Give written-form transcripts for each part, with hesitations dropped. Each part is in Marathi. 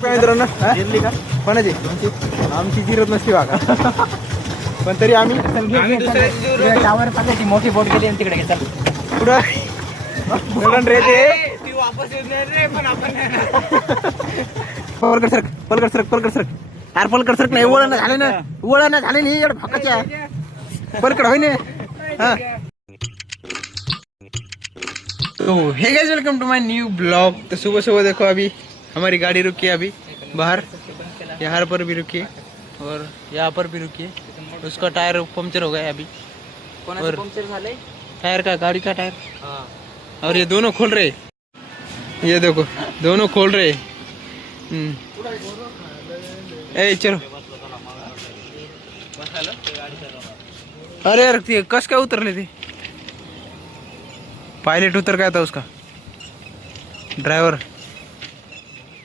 मित्रांनो जिरली का कोणाची आमची जिरत नसती बघा. पण तरी आम्ही टावर टाकायची मोठी बोट गेली आणि तिकडे घेतात पुढं रे ते ती वापस येत नाही रे पण आपण पलकड सरक पलकड सरक पलकड सरक यार पलकड सरक नाही वळण झाले ना वळण झालेली एवढं फकाच्या पलकड होई ना. हाँ तो हे guys welcome to my new blog. तो सुबह सुबह देखो अभी हमारी गाड़ी रुकी है अभी बाहर, यहाँ पर भी रुकी है और यहाँ पर भी रुकी है. उसका टायर पंक्चर हो गया अभी और टायर का गाड़ी का टायर. और ये दोनों खोल रहे, ये देखो दोनों खोल रहे. ए चलो अरे यार ते कस काय उतरले ते पायलट उतर गया था उसका ड्राइवर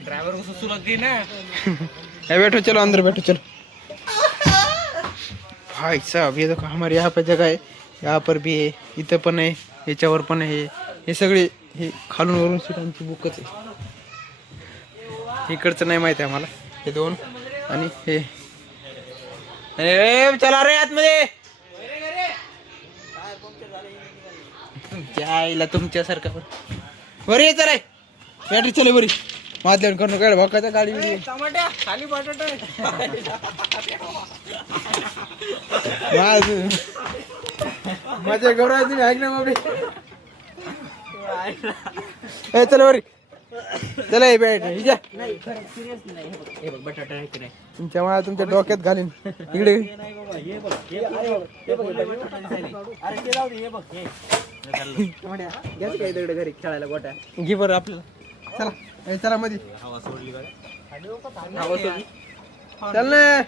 ड्राइवर को सुलग गई ना. ए बैठो चलो अंदर बैठो चलो. भाई साहब ये देखो हमारे यहाँ पे जगह है, यहाँ पर भी है, इथं पण आहे, याच्यावर पण आहे. हे सगळे हे खालून वरून सीटांची बुकच आहे. इकडचं नाही माहिती आम्हाला हे दोन आणि हे. अरे चला रे आतमध्ये जायला तुमच्यासारखा बरं ये चला बॅटरी चले बरी मातल्यावर करून काय भकाच्या गाडी टमाट्या खाली बटाटा माझ्या गौरव तुम्ही ऐक ना बाबडी. ए चल बरी चला हे बॅट हिजा बटाटा आहे की नाही तुमच्या मला तुमच्या डोक्यात घालीन इकडे. घरी खेळायला गोट्या घे बरं आपल्याला चला. ए चला मध्ये चल ना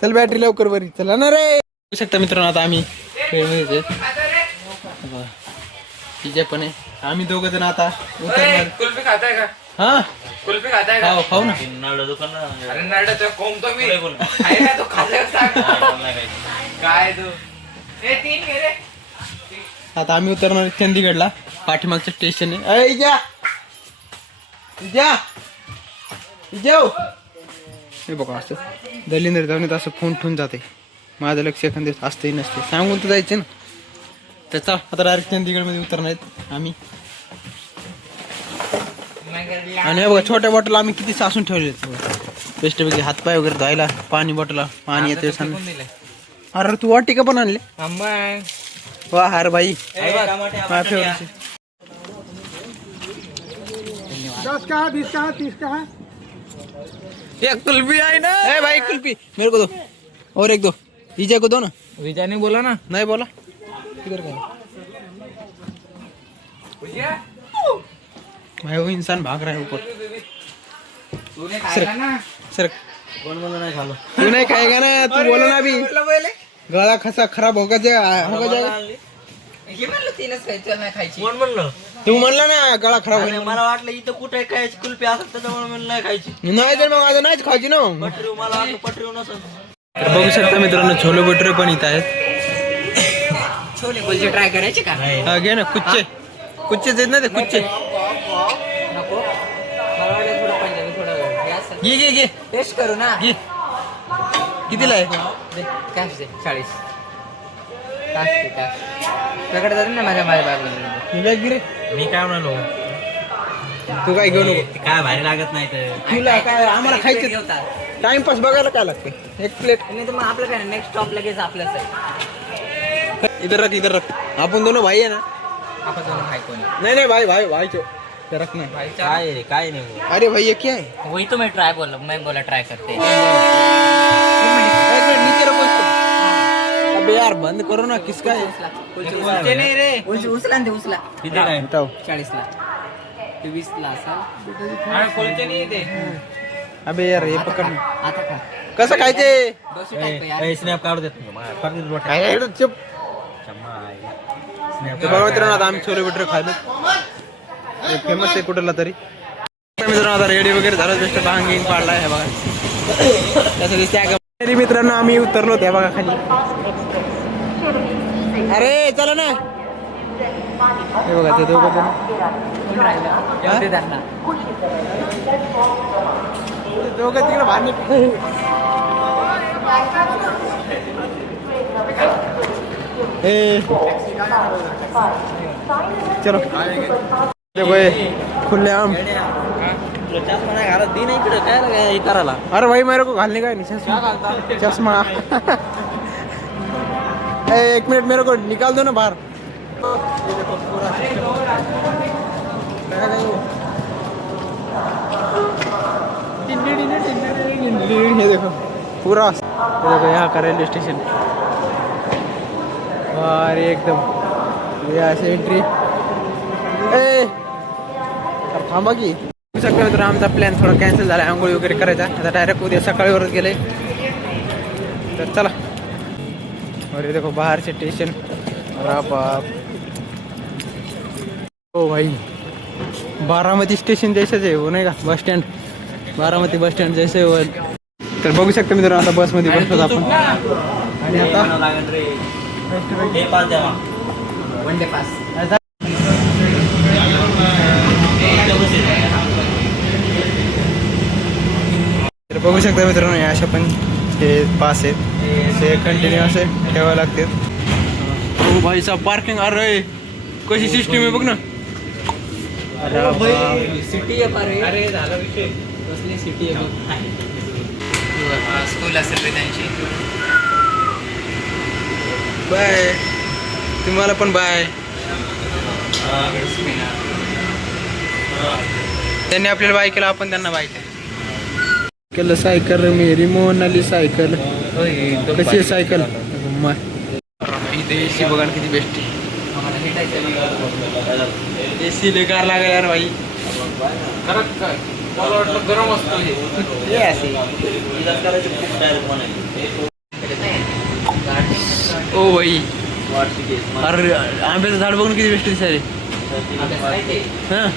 चल बॅटरी लवकर बरी चला ना रे. बघू शकता मित्रांनो आता आम्ही खेळमध्ये तिचे पण आहे. आम्ही दोघं जण आता उतरणार. कुल्फी खाताय का? हा कुल्फी खाताय का? खाऊ ना. अरे नारळाचं कोंबतो मी आहे ना तो खाल्ला सांग काय तू ए तीन घे रे. आता आम्ही उतरणार चंदीगडला. पाठीमागचं स्टेशन आहे. अय जा जा जाऊ. हे बघा असं दलिंद्र जाऊन असं फोन ठेवून जाते. माझं लक्ष एखाद्या दिवस असतंही नसते सांगून तर जायचं ना. त्याचा आता डायरेक्ट चंदीगडमध्ये उतरणार आहेत आम्ही. आणि हे बघा छोट्या बॉटल आम्ही किती सासून ठेवले बेस्टपैकी हातपाय वगैरे धुवायला. पाणी बॉटल पाणी येते. अरे तू वाटी का पण आणले वा हार भाई. 10 का 20 का 30 का ये कुल्फी आई ना. ए भाई कुल्फी मेरे को दो और एक दो. विजय को दो ना. विजय ने बोला ना नहीं बोला किधर गया भाई. वो इंसान भाग रहा है ऊपर. तूने खाया ना. सर कौन बोला नहीं खा लो. तू नहीं खाएगा ना. तू बोला ना अभी गला खसा खराब होगा जाएगा. हे म्हणलं तीनच खायचं नाही खायची. कोण म्हणलं? तू म्हणला ना गळा खराब अरे होईल. मला वाटलं इथं कुठे काय कुल्फी असत त्याच्यामुळे म्हणलं नाही खायची. नाही तर मग आता नाहीच खायची ना. पटरी मला वाटलं पटरी नसेल. तर बघू शकता मित्रांनो छोले भटुरे पण इथं आहेत. छोले कुलचे ट्राय करायचे का? हा घे ना कुच्चे कुच्चेच आहेत ना ते कुच्चे. नको मला वाटलं थोडं पंजाबी थोडं हे असेल. घे घे घे टेस्ट करू ना. घे. कितीला आहे दे कॅश दे 40 कॅश दे कॅश. तुझ्याकडे जाते ना माझ्या बाजूला. बॅग गिरे. मी काय म्हणालो तू काय घेऊ नको. काय भारी लागत नाही तर तुला काय आम्हाला खायचं टाइमपास बघायला काय लागते. एक प्लेट नाही तर मग आपलं काय नेक्स्ट स्टॉप लगेच आपलंच आहे. इधर रख इधर रख. आपण दोनों भाई है ना. आपण दोन खाय कोणी नहीं नहीं भाई भाई भाई तो रखना. काय काय नाही. अरे भाई ये क्या है. वही तो मैं ट्राय बोला मैं बोला ट्राय करते. एक मिनट नीचे रखो इसको. अबे यार बंद करो ना. किसका है कुलचे नाही रे. उचला ना ते उचला. किती काय बताओ. 40 ला ते 20 ला असेल. कुलचे नाही ते. अबे यार हे पकड ना. आता खा. कसं खायचे. दोषी टाईप आहे यार. स्नॅप काढू देत काय चुप. तर बघा मित्रांनो आता आम्ही छोले भटुरे खायलो. फेमस आहे कुठला तरी. मित्रांनो आता रेडी वगैरे झालं. जस्ट भांगीन पाडलाय हे बघा. कसं दिसते मित्रांनो आम्ही उतरलो त्या बघा खाली. अरे चला ना. हे बघा ते दोघं जण दोघं तिकडे भांडणे चलो देखो ये खुले आम घरात दी नाही इकडे काय हे करायला. अरे भाई मेरे को घालने का है नहीं चश्मा चश्मा एक मिनट मेरे को निकाल दो ना बाहर. ये देखो पूरा ये देखो यहाँ का रेलवे स्टेशन और एकदम यहाँ से एंट्री थांबा की सकाळी तर आमचा प्लॅन थोडा कॅन्सल झाला आंघोळी वगैरे करायचा आता डायरेक्ट उद्या सकाळीवरच गेले तर चला. और ये देखो बाहर से स्टेशन बाप ओ भाई बारामती स्टेशन जैसेच आहे हो नाही का bus stand Baramati bus stand जैसे हो. तर बघू शकता मित्रांनो आता बसमध्ये बसतो आपण आणि आता लागेल रे हे पास द्या वन डे पास. तर बघू शकता मित्रांनो या अशा पण हे पास आहेत ते कंटिन्यू असे ठेवावे लागतात. हो भाई साहब पार्किंग अरे कशी सिस्टीम आहे बघ ना. सिटी आहे पारे. अरे झाला विषय कसली सिटी आहे बघ. स्कूल असेल रे त्यांची. बाय तुम्हाला पण बाय. त्यांनी आपल्याला बाय केलं आपण त्यांना बाय केलं. सायकल मेरी मोनाली सायकल कशी आहे सायकल इथे एसी बघा किती बेस्ट आहे. एसी लय गार लागेल यार भाई. खरंच काय मला वाटलं गरम असतो हे असे. ओ भाई अरे आंब्याचं झाड बघून किती बेस्ट दिसायले. हां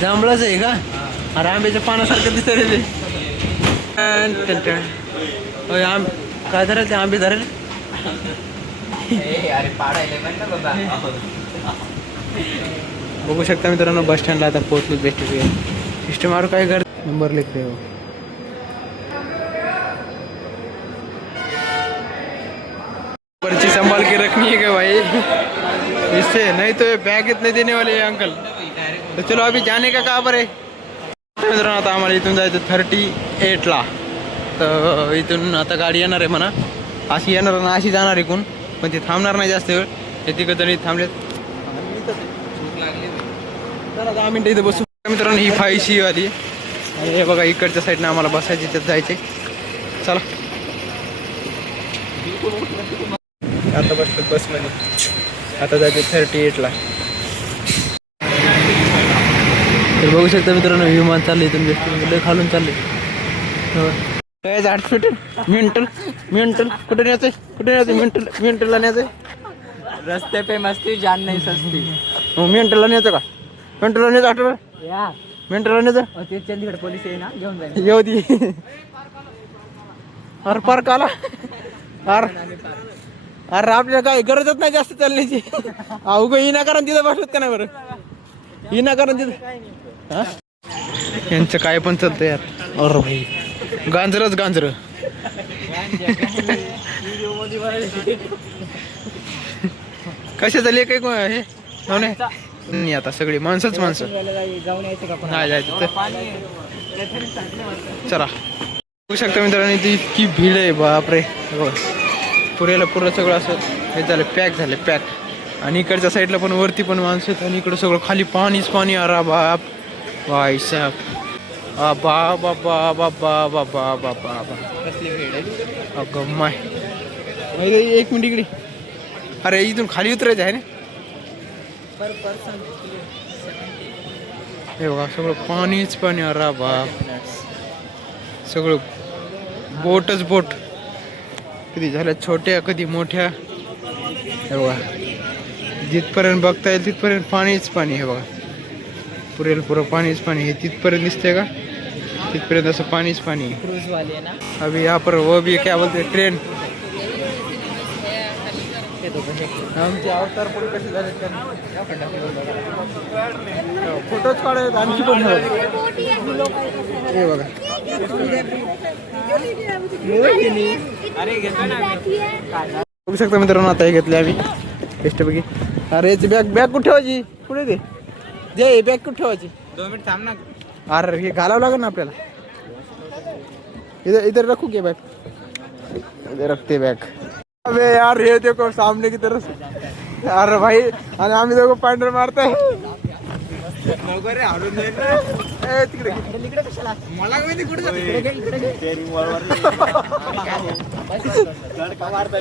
जांभळाचं आहे का. अरे आंब्याच्या पानासारखं दिसायले ते. आंब काय धरायचे आंबे धरायले. अरे पाडायला पण ना बाबा. बघू शकता मित्रांनो बस स्टँडला आता पोहोचलो. बेस्ट सिस्टम और काय कर नंबर लिख रहे हो. पर्ची संभाल के रखनी है क्या भाई इससे नहीं तो ये बैग इतने देने वाले हैं अंकल. तो चलो अभी जाने का कहाँ पर है मित्रांनो आता आम्हाला इथून जायचं 38ला. तर इथून आता गाडी येणार आहे म्हणा अशी येणार ना अशी जाणार इकून पण ते थांबणार नाही जास्त वेळ. हे तिकडं थांबलेत. चला 10 मिनटं इथं बसू मित्रांनो. ही 5C वाली आणि हे बघा इकडच्या साईडनं आम्हाला बसायची त्यात जायचे. चला आता बसलो बसमध्ये. आता जायचे 38ला. तर बघू शकता मित्रांनो विमान चालले इथून लय खालून चालले. काय आठफिट मिंटल मिंटल कुठे न्यायचंय कुठे न्यायचं मिंटलला न्यायचंय. रस्ते पे मस्ती जान नहीं सस्ती. मिंटलला न्यायचं का मिंटलला न्यायचं आठवलं या मिंटलला न्यायचं. ते चंदीगड पोलीस आहे ना घेऊन जाईल. येऊ दे अरे पार्क आला. अरे आपल्याला काय गरजच नाही जास्त चालण्याची. अवघं विनाकारण तिथं बसत का नाही बरं विनाकारण तिथं. हा यांचं काय पण चालतं यार. अरे भाई गांजरच गांजर. कशाचं लेख आहे हे नाही आता सगळी माणसंच माणसं. नाही जायचं तर चला. बघू शकता मित्रांनो इथे इतकी भीड आहे बापरे. पुरेला पुरं सगळं असं हे झालं पॅक झालं पॅक. आणि इकडच्या साईडला पण वरती पण माणसं आहेत आणि इकडं सगळं खाली पाणीच पाणी. अरा बाप भाई साहेब बाबा बाबा बाबा बाबा बाबा कसली भेड आहे. अगं माय 1 मिनिट इकडे. अरे इथून खाली उतरायचं आहे ना. पर पर्सन हे बघा सगळं पाणीच पाणी. अरा बाप सगळं बोटच बोट. कधी झाल्या छोट्या कधी मोठ्या. हे बघा जिथपर्यंत बघता येईल तिथपर्यंत पाणीच पाणी. हे बघा पुरेल पुरं पाणीच पाणी. हे तिथपर्यंत दिसतंय का तिथपर्यंत असं पाणीच पाणी. क्रूज वाले है ना. अभी यहाँ पर वो भी क्या बोलते हैं ट्रेन. आमचे अवतार पुढे कसे झाले फोटोच काढायचे आणखी पण हे बघा बघू शकता मित्रांनो आता हे घेतले आम्ही बेस्ट पैकी. अरे याची बॅग कुठे ठेवायची कुठे दे जे बॅग कुठे ठेवायची 2 मिनिट थांब ना. अरे हे घालावं लागेल ना आपल्याला इधर इधर रखू के बैग इधर रखते बैग. अबे यार ये देखो सामने की तरफ. अरे भाई आणि आम्ही दोघं पांढर मारताय तिकडे मला माहिती कुठे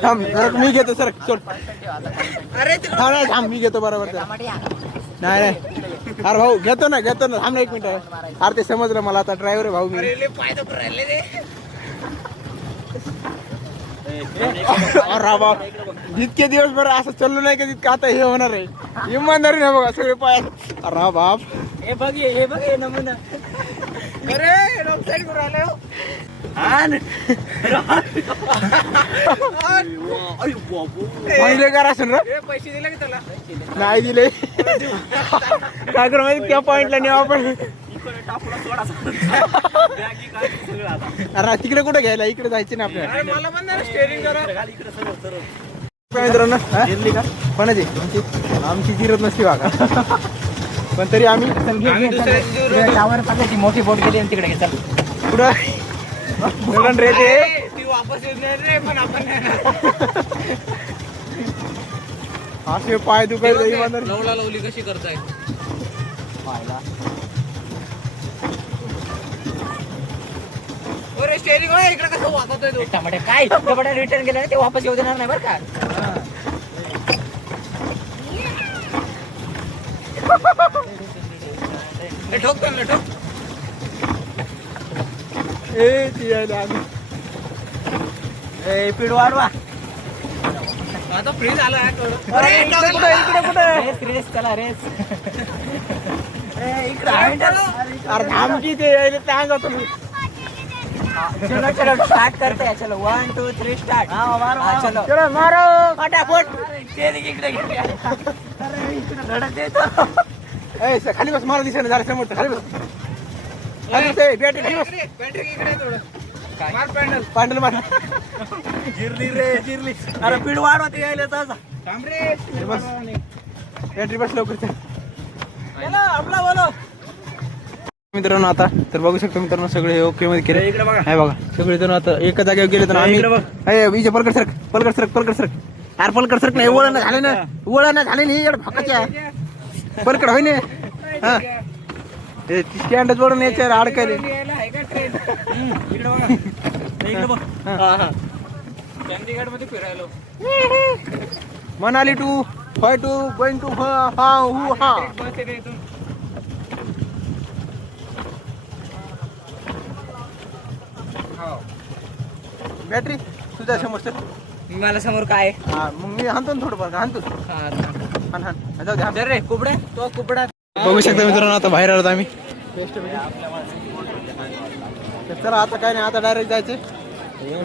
थांब मी घेतो सर सोड. अरे थांब मी घेतो बरोबर नाही नाही अरे भाऊ घेतो ना थांब ना 1 मिनिट. अरे ते समजलं मला आता ड्रायव्हर आहे भाऊ मी. अरे बाप जितके दिवस बरं असं चाललो नाही का तितकं आता हे होणार आहे इमानदारी नाही बघा सगळे पाय. अरे बाप हे बघ नमुना. अरे रॉंग साइड वर आले हो. पहिले करा असेल ना पैसे दिले की त्याला नाही दिले काय करू माहिती त्या पॉइंटला नेऊ आपण. अरे तिकडे कुठे घ्यायला इकडे जायचे ना आपल्याला. मला म्हणणार स्टेरिंग करा मित्रांनो कोणाची आमची गिरत नसती बघा पण तरी आम्ही टावर पाहिजे मोठी बोट गेली आणि तिकडे घेतात कुठं रे ते ती वापस येत नाही रे पण आपण असे पाय दुखायला लवला लवली कशी करताय अरे स्टेरिंग इकडे कसं वागवतोय तू टमाटे काय टमाटे रिटर्न केलं ते वापस येऊ देणार नाही बरं का. ठोक त्यांना ठोक पीड वाढवा. आता फ्रीज आला रेस चला रेस. अरे थांबकी ते सांग होतो मी. चलो चलो स्टार्ट करते हैं. चलो 1 2 3 स्टार्ट. चलो चलो मारो फटाफट. इकडे खाली बस मला दिसेना झालं समोर खाली बस. बॅटरी बस बॅटरी इकडे थोडं मार पॅन्डल पांडल मार जिरली. अरे पीड वाढवा ते यायला तसा. थांब रे बस बॅटरी बस लवकर चल. आपला बोलो मित्रांनो आता तर बघू शकतो मित्रांनो सगळे ओके मध्ये केले. इकडे बघा. आहे बघा सगळे जण आता एका जागेवर गेले तर आम्ही विजय पलकड सरक यार पलकड सरक नाही वळण झाले ना नाही एवढं फकाच्या पलकड होय ना हा ते स्टँड जोडून याच्यावर अडकायले. आहे का ट्रेन इकडे बघा. इकडे बघ. चंदीगड मध्ये फिरायलो मनाली टू फाय टू गोइंग टू हा हू हा. बस येते इथून बॅटरी तुझ्या समोर सर. मला समोर काय हा मग मी हाणतो ना थोडं बघा हाणतो हाण जाऊ दे रे कुबडे तो कुबडा बघू शकता मित्रांनो आता बाहेर आलो आम्ही. तर चला आता काय नाही आता डायरेक्ट जायचे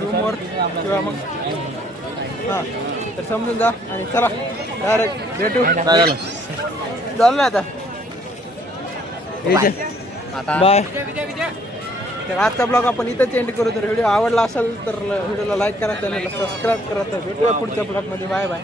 रूमवर किंवा मग हां तर समजून जा आणि चला डायरेक्ट भेटू. काय झालं ना आता बाय. तर आजचा ब्लॉग आपण इथंच एंड करू. तर व्हिडिओ आवडला असेल तर व्हिडिओला लाईक करा चॅनलला सबस्क्राईब करा. तर भेटूया पुढच्या ब्लॉगमध्ये. Bye bye.